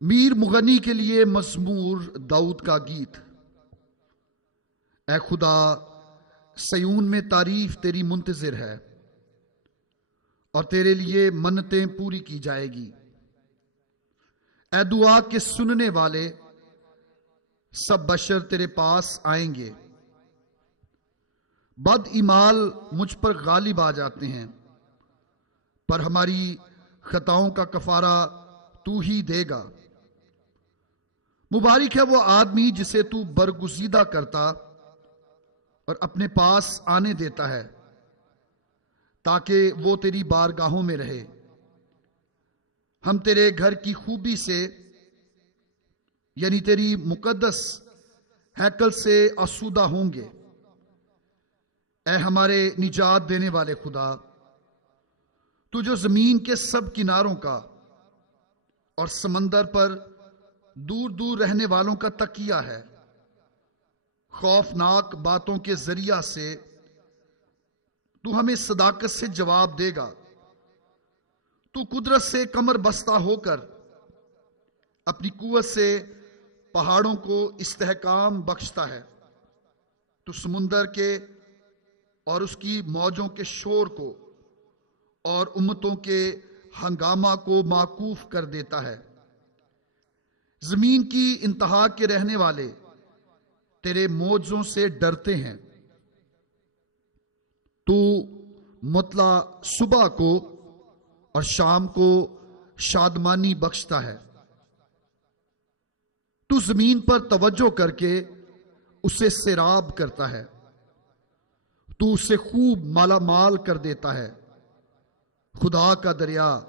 میر مغنی کے لیے مزمور داؤد کا گیت۔ اے خدا، سیون میں تعریف تیری منتظر ہے اور تیرے لیے منتیں پوری کی جائے گی۔ اے دعا کے سننے والے، سب بشر تیرے پاس آئیں گے۔ بد ایمال مجھ پر غالب آ جاتے ہیں، پر ہماری خطاؤں کا کفارہ تو ہی دے گا۔ مبارک ہے وہ آدمی جسے تو برگزیدہ کرتا اور اپنے پاس آنے دیتا ہے، تاکہ وہ تیری بارگاہوں میں رہے۔ ہم تیرے گھر کی خوبی سے، یعنی تیری مقدس ہیکل سے آسودہ ہوں گے۔ اے ہمارے نجات دینے والے خدا، تو جو زمین کے سب کناروں کا اور سمندر پر دور دور رہنے والوں کا تکیہ ہے، خوفناک باتوں کے ذریعہ سے تو ہمیں صداقت سے جواب دے گا۔ تو قدرت سے کمر بستہ ہو کر اپنی قوت سے پہاڑوں کو استحکام بخشتا ہے۔ تو سمندر کے اور اس کی موجوں کے شور کو اور امتوں کے ہنگامہ کو معکوف کر دیتا ہے۔ زمین کی انتہا کے رہنے والے تیرے معجزوں سے ڈرتے ہیں۔ تو مطلع صبح کو اور شام کو شادمانی بخشتا ہے۔ تو زمین پر توجہ کر کے اسے سیراب کرتا ہے۔ تو اسے خوب مالا مال کر دیتا ہے۔ خدا کا دریا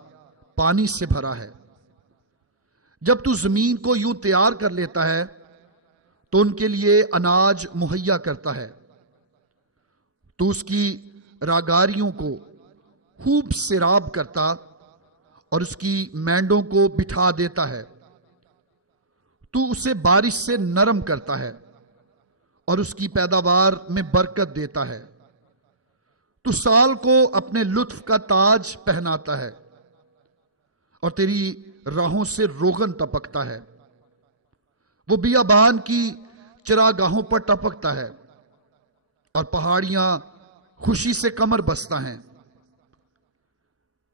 پانی سے بھرا ہے۔ جب تو زمین کو یوں تیار کر لیتا ہے تو ان کے لیے اناج مہیا کرتا ہے۔ تو اس کی راگاریوں کو خوب سیراب کرتا اور اس کی مینڈوں کو بٹھا دیتا ہے۔ تو اسے بارش سے نرم کرتا ہے اور اس کی پیداوار میں برکت دیتا ہے۔ تو سال کو اپنے لطف کا تاج پہناتا ہے اور تیری راہوں سے روغن ٹپکتا ہے۔ وہ بیابان کی چراگاہوں پر ٹپکتا ہے اور پہاڑیاں خوشی سے کمر بستہ ہیں۔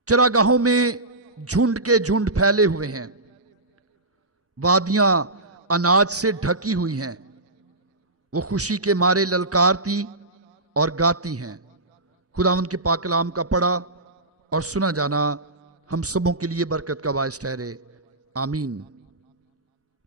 چراگاہوں میں جھنڈ کے جھنڈ پھیلے ہوئے ہیں۔ وادیاں اناج سے ڈھکی ہوئی ہیں۔ وہ خوشی کے مارے للکارتی اور گاتی ہیں۔ خداوند کے پاک کلام کا پڑھا اور سنا جانا ہم سبوں کے لیے برکت کا باعث ٹھہرے۔ آمین۔